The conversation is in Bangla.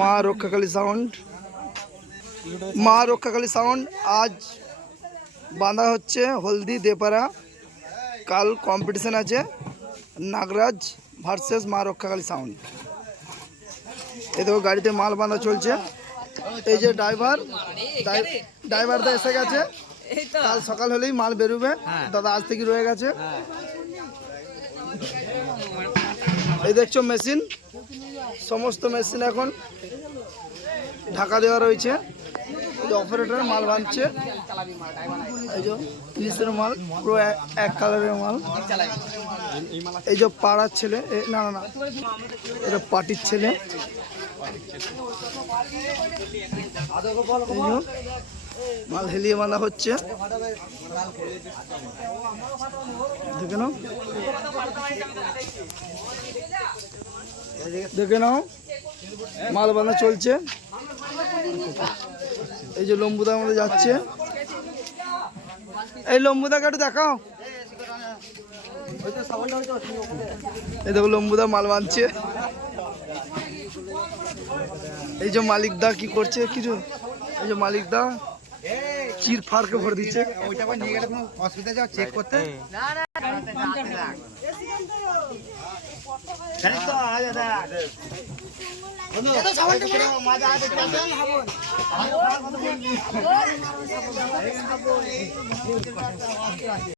মা রক্ষাকালী সাউন্ড মা রক্ষাকালী সাউন্ড আজ বাঁধা হচ্ছে হলদি দেপাড়া। কাল কম্পিটিশন আছে নাগরাজ ভার্সেস মা রক্ষাকালী সাউন্ড এই দেখো গাড়িতে মাল বাঁধা চলছে। এই যে ড্রাইভার ড্রাইভার তো এসে গেছে। কাল সকাল হলেই মাল বেরোবে। দাদা আজ থেকে রয়ে গেছে। এই দেখছ মেশিন সমস্ত মেশিন এখন ঢাকা দেওয়া রয়েছে। অপারেটর মাল বাঁধছে। এই যে মাল, পুরো এক- কালারের মাল। এই যে পাড়ার ছেলে না না না এটা পাটির ছেলে। মাল হেলিয়ে বাঁধা হচ্ছে। দেখে নাও মাল বাঁধা চলছে এই যে লম্বুদার মধ্যে যাচ্ছে এই লম্বুদাকে একটু দেখাও এই দেখো লম্বুদা মাল বাঁধছে এই যে মালিকদা কি করছে কিছু এই যে মালিকদা চির ফারকে ভরে দিচ্ছে ওইটা আবার নিয়ে গেলে কোনো অসুবিধা যাও চেক করতে 잘했어 아자다 내가 잡을 때 그래 맞아 아들 가서 하고 아들 가서 보니